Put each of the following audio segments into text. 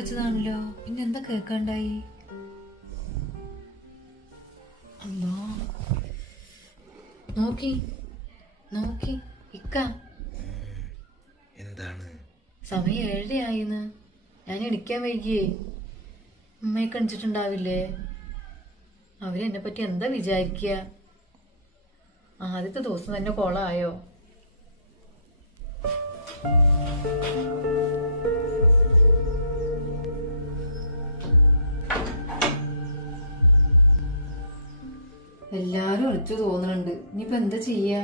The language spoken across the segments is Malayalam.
വെച്ചതാണല്ലോ. പിന്നെ എന്താ കേൾക്കാണ്ടായി? അല്ലോ നോക്കി നോക്കി ഇക്ക. എന്താണ്? സമയം ഏഴരയായിന്ന്. ഞാൻ എണിക്കാൻ വൈകിയേ. ഉമ്മയെ കണിച്ചിട്ടുണ്ടാവില്ലേ അവരെന്നെ പറ്റി എന്താ വിചാരിക്കുക ആദ്യത്തെ ദിവസം തന്നെ കോളായോ? എല്ലാരും ഒളിച്ചു തോന്നുന്നുണ്ട് ഇനിയിപ്പൊ എന്താ ചെയ്യാ?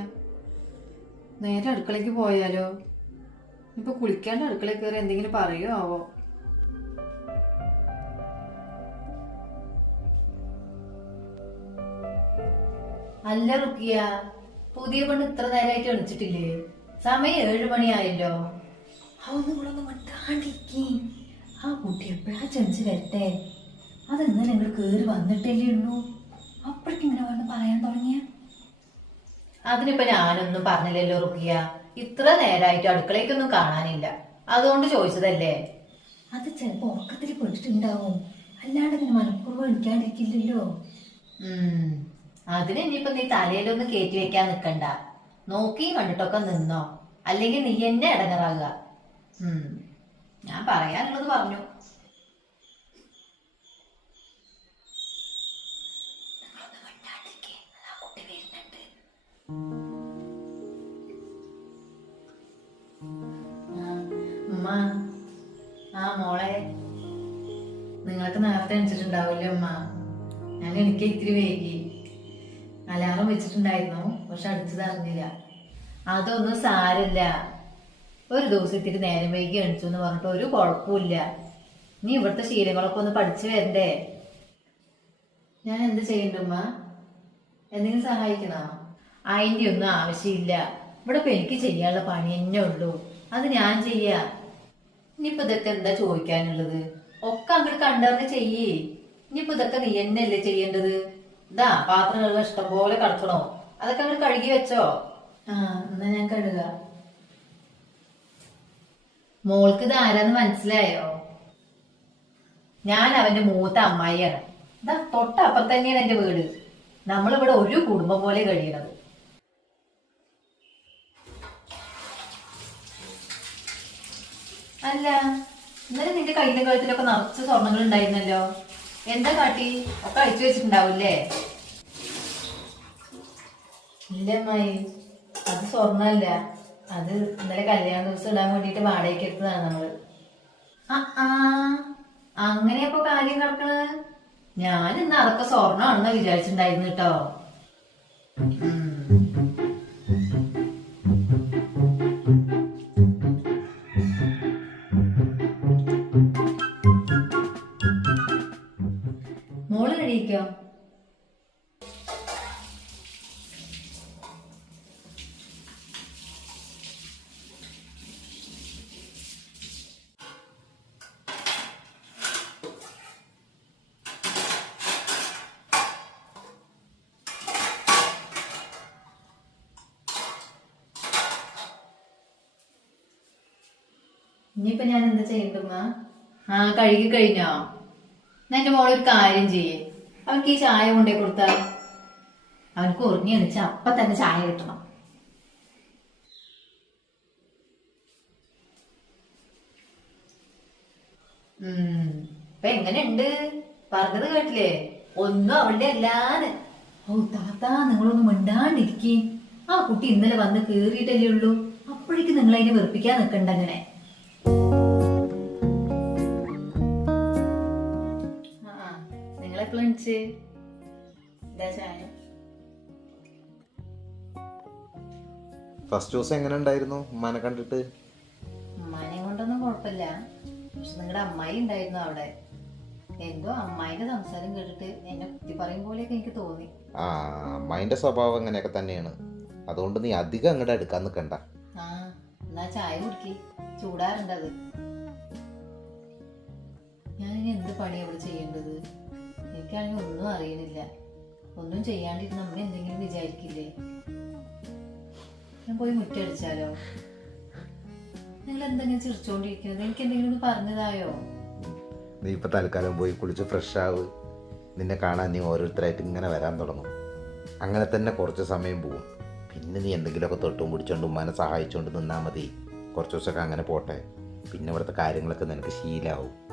നേരെ അടുക്കളയ്ക്ക് പോയാലോ? ഇപ്പൊ കുളിക്കാണ്ട് അടുക്കളയിൽ കയറി എന്തെങ്കിലും പറയോ ആവോ? അല്ല റുക്കിയ പുതിയ പെണ്ണ് ഇത്ര നേരമായിട്ട് എണിച്ചിട്ടില്ലേ? സമയം ഏഴു മണിയായല്ലോ. ആ കുട്ടി എപ്പോഴാ ചെഞ്ച് വരട്ടെ? അതെന്നാ നിങ്ങൾ കേറി വന്നിട്ടല്ലേ ഉള്ളൂ? അപ്പോഴേക്കും ഇങ്ങനെ വന്ന് പറയാൻ തുടങ്ങിയ? അതിനിപ്പോ ഞാനൊന്നും പറഞ്ഞില്ലല്ലോ റുക്കിയ ഇത്ര നേരായിട്ട് അടുക്കളയ്ക്കൊന്നും കാണാനില്ല. അതുകൊണ്ട് ചോദിച്ചതല്ലേ? അത് ചിലപ്പോ ഉറക്കത്തിൽ പെട്ടിട്ടുണ്ടാവും അല്ലാണ്ട് ഇങ്ങനെ മനഃപൂർവം എണിക്കാണ്ടിരിക്കില്ലല്ലോ അതിന് ഇനിയിപ്പോ നീ തലയിലൊന്ന് കയറ്റി വെക്കാൻ നിക്കണ്ട. നോക്കി കണ്ടിട്ടൊക്കെ നിന്നോ. അല്ലെങ്കിൽ നീ എന്നെ ഇടങ്ങറാകുക ഉം. ഞാൻ പറയാനുള്ളത് പറഞ്ഞു. നിങ്ങൾക്ക് നേരത്തെ എണിച്ചിട്ടുണ്ടാവില്ലേ അമ്മ ഞാൻ എനിക്ക് ഇത്തിരി വൈകി. അലാറം വെച്ചിട്ടുണ്ടായിരുന്നു പക്ഷെ അടിച്ചത് അതൊന്നും സാരല്ല ഒരു ദിവസം ഇത്തിരി നേരം വൈകി എണിച്ചു എന്ന് പറഞ്ഞിട്ട് ഒരു കുഴപ്പമില്ല നീ ഇവിടുത്തെ ശീലങ്ങളൊക്കെ ഒന്ന് പഠിച്ചു വരണ്ടേ? ഞാൻ എന്ത് ചെയ്യണ്ട ഉമ്മ? എന്തെങ്കിലും സഹായിക്കണോ? അതിന്റെ ഒന്നും ആവശ്യമില്ല. ഇവിടെ ഇപ്പൊ എനിക്ക് ചെയ്യാനുള്ള പണി തന്നെ ഉള്ളൂ. അത് ഞാൻ ചെയ്യാ. ഇനിയിപ്പോ ഇതൊക്കെ എന്താ ചോദിക്കാനുള്ളത്? ഒക്കെ അങ്ങോട്ട് കണ്ടറിഞ്ഞ് ചെയ്യേ. ഇനിയിപ്പോ ഇതൊക്കെ നീ തന്നെയല്ലേ ചെയ്യേണ്ടത്? ഇതാ പാത്രം കഴുകാൻ ഇഷ്ടം പോലെ കടക്കണോ? അതൊക്കെ അങ്ങോട്ട് കഴുകി വെച്ചോ. ആ എന്നാ ഞാൻ കഴുക. മോൾക്ക് ഇത് ആരാന്ന് മനസ്സിലായോ? ഞാൻ അവന്റെ മൂത്ത അമ്മായിയാണ്. ഇതാ തൊട്ടപ്പുറത്ത് തന്നെയാണ് എന്റെ വീട്. നമ്മളിവിടെ ഒരു കുടുംബം പോലെ കഴിയണത്. അല്ല ഇന്നലെ നിന്റെ കയ്യിലും കഴുത്തിലൊക്കെ നിറച്ച് സ്വർണങ്ങൾ ഉണ്ടായിരുന്നല്ലോ. എന്താ കാട്ടി? ഒക്കെ അഴിച്ചു വെച്ചിട്ടുണ്ടാവില്ലേ? ഇല്ല അമ്മായി. അത് സ്വർണല്ല അത് ഇന്നലെ കല്യാണ ദിവസം ഇടാൻ വേണ്ടിട്ട് വാടകയ്ക്ക് എടുത്തതാണ് നമ്മൾ. അങ്ങനെയപ്പോ കാര്യം കിടക്കണത്? ഞാൻ ഇന്ന് അതൊക്കെ സ്വർണമാണെന്ന് വിചാരിച്ചിട്ടുണ്ടായിരുന്നു കേട്ടോ. ഇനിയിപ്പൊ ഞാൻ എന്താ ചെയ്യണ്ടുമ്മ ആ കഴുകി കഴിഞ്ഞോ? എന്നാ എന്റെ മോളൊരു കാര്യം ചെയ്യേ. അവൻക്ക് ഈ ചായ കൊണ്ടേ കൊടുത്താൽ അവനക്ക് ഉറങ്ങി എണിച്ച അപ്പൊ തന്നെ ചായ കിട്ടണം. ഇപ്പൊ എങ്ങനെയുണ്ട്? പറഞ്ഞത് കേട്ടില്ലേ? ഒന്നും അവളുടെ അല്ലാന്ന്. ഓ താത്ത നിങ്ങളൊന്ന് മിണ്ടാണ്ടിരിക്കേ. ആ കുട്ടി ഇന്നലെ വന്ന് കേറിയിട്ടല്ലേ ഉള്ളൂ. അപ്പോഴേക്കും നിങ്ങൾ അതിനെ വെറുപ്പിക്കാൻ നിൽക്കണ്ട അങ്ങനെ നിങ്ങളെപ്പോഴും എണിച്ച് ഇതാ ചായ. ഫസ്റ്റ് ദിവസം എങ്ങനെ ഉണ്ടായിരുന്നു? ഉമ്മാനെ കണ്ടിട്ട്? ഉമ്മാനെ കൊണ്ടൊന്നും കുഴപ്പമില്ല. പക്ഷെ നിങ്ങളുടെ അമ്മായി ഉണ്ടായിരുന്നു അവിടെ. എന്തോ അമ്മായിന്റെ സംസാരം കേട്ടിട്ട് എന്നെ കുത്തി പറയും പോലെയൊക്കെ എനിക്ക് തോന്നി. ആ അമ്മായിന്റെ സ്വഭാവം അങ്ങനെയൊക്കെ തന്നെയാണ്. അതുകൊണ്ട് നീ അധികം അങ്ങോട്ട് എടുക്കാൻ നിൽക്കണ്ട ആ എന്നാ ചായ കുടിക്കി. ചൂടാറുണ്ട് അത് ഞാനിനി എന്ത് പണി അവിടെ ചെയ്യേണ്ടത്? എനിക്കാണെങ്കിൽ ഒന്നും അറിയണില്ല. ഒന്നും ചെയ്യാണ്ടിരുന്ന അമ്മ എന്തെങ്കിലും വിചാരിക്കില്ലേ? ഞാൻ പോയി മുറ്റടിച്ചാലോ? നിങ്ങൾ എന്തെങ്കിലും ചിരിച്ചോണ്ടിരിക്കുന്നത്? എനിക്ക് എന്തെങ്കിലും ഒന്ന് പറഞ്ഞതായോ? നീ ഇപ്പൊ തൽക്കാലം പോയി കുളിച്ച് ഫ്രഷ് ആവ്. നിന്നെ കാണാൻ നീ ഓരോരുത്തരായിട്ട് ഇങ്ങനെ വരാൻ തുടങ്ങും. അങ്ങനെ തന്നെ കുറച്ച് സമയം പോകും. പിന്നെ നീ എന്തെങ്കിലുമൊക്കെ തൊട്ടും പിടിച്ചോണ്ട് ഉമ്മാനെ സഹായിച്ചുകൊണ്ട് നിന്നാൽ മതി. കുറച്ച് ദിവസമൊക്കെ അങ്ങനെ പോട്ടെ. പിന്നെ ഇവിടുത്തെ കാര്യങ്ങളൊക്കെ നിനക്ക് ശീലമാവും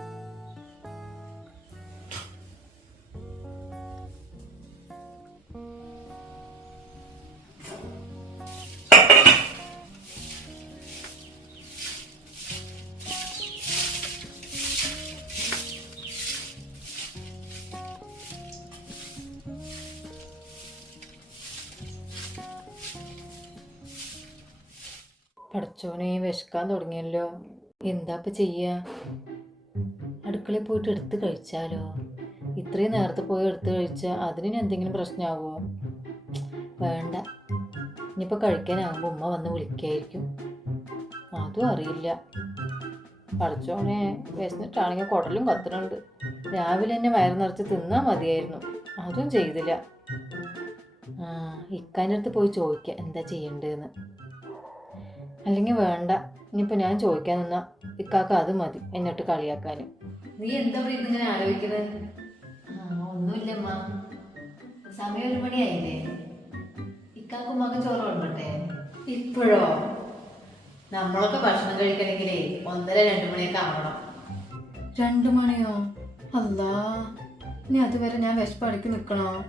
പഠിച്ചോനെ വിശക്കാൻ തുടങ്ങിയല്ലോ. എന്താ ഇപ്പം ചെയ്യുക അടുക്കളയിൽ പോയിട്ട് എടുത്ത് കഴിച്ചാലോ? ഇത്രയും നേരത്തെ പോയി എടുത്ത് കഴിച്ചാൽ അതിന് എന്തെങ്കിലും പ്രശ്നമാവോ വേണ്ട. ഇനിയിപ്പോൾ കഴിക്കാനാകുമ്പോൾ ഉമ്മ വന്ന് വിളിക്കായിരിക്കും. അതും അറിയില്ല. പഠിച്ചോനെ വിശന്നിട്ടാണെങ്കിൽ കുടലും കത്തുന്നുണ്ട് രാവിലെ തന്നെ വയറ് നിറച്ച് തിന്നാൽ മതിയായിരുന്നു. അതും ചെയ്തില്ല. ആ ഇക്കാന്റെ അടുത്ത് പോയി ചോദിക്കാം എന്താ ചെയ്യേണ്ടതെന്ന് അല്ലെങ്കിൽ വേണ്ട. ഇനിയിപ്പോൾ ഞാൻ ചോദിക്കാൻ നിന്നാ ഇക്കാക്ക് അത് മതി എന്നിട്ട് കളിയാക്കാൻ. നീ എന്താ പറയുന്നത് ഇങ്ങനെ ആലോചിക്കുന്നത് ഒന്നുമില്ലമ്മ സമയം ഒരു മണിയായില്ലേ? ഇക്കാക്കും മകൻ ചോറ് കൊടുക്കട്ടെ? ഇപ്പോഴോ? നമ്മളൊക്കെ ഭക്ഷണം കഴിക്കണമെങ്കിലേ ഒന്നര രണ്ട് മണിയൊക്കെ ആവണം. രണ്ടു മണിയോ? അല്ലാ. ഇനി അതുവരെ ഞാൻ വിശപ്പടിക്ക് നിൽക്കണോ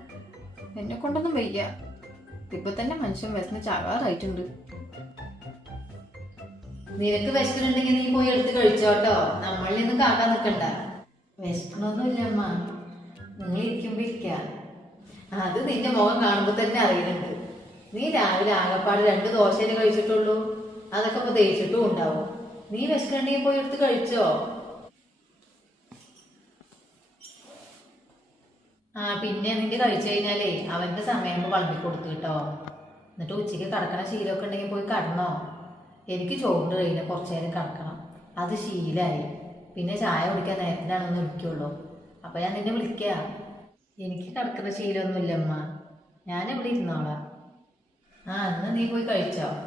എന്നെ കൊണ്ടൊന്നും വയ്യ. ഇപ്പൊ തന്നെ മനുഷ്യൻ വിശന്ന് ചാകാറായിട്ടുണ്ട്. നിനക്ക് വിശക്കുന്നുണ്ടെങ്കിൽ നീ പോയി എടുത്ത് കഴിച്ചോട്ടോ നമ്മളിൽ നിന്ന് കാക്കാൻ നിൽക്കണ്ട. വിശക്കണമൊന്നുമില്ല അമ്മ. നിങ്ങൾ ഇരിക്കുമ്പോ ഇരിക്ക. അത് നിന്റെ മുഖം കാണുമ്പോ തന്നെ അറിയുന്നുണ്ട്. നീ രാവിലെ ആകപ്പാട് രണ്ട് ദോശയിൽ കഴിച്ചിട്ടുള്ളൂ. അതൊക്കെ ഇപ്പൊ തേച്ചിട്ടും ഉണ്ടാവും. നീ വിശക്കണ്ടെങ്കിൽ പോയി എടുത്ത് കഴിച്ചോ. ആ പിന്നെ നിന്റെ കഴിച്ചു കഴിഞ്ഞാലേ അവന്റെ സമയം വളമ്പി കൊടുത്തു കേട്ടോ. എന്നിട്ട് ഉച്ചയ്ക്ക് കടക്കണ ശീലമൊക്കെ ഉണ്ടെങ്കിൽ പോയി കടന്നോ. എനിക്ക് ചോറിന്റെ കയ്യിൽ കുറച്ച് നേരം കിടക്കണം. അത് ശീലമായി പിന്നെ ചായ കുടിക്കാൻ നേരത്തിനാണെന്ന് വിളിക്കുള്ളൂ. അപ്പം ഞാൻ നിന്നെ വിളിക്കാം. എനിക്ക് കിടക്കുന്ന ശീലമൊന്നുമില്ല ഞാൻ എവിടെ ഇരുന്നോളാം. ആ എന്നാ നീ പോയി കഴിച്ചോ?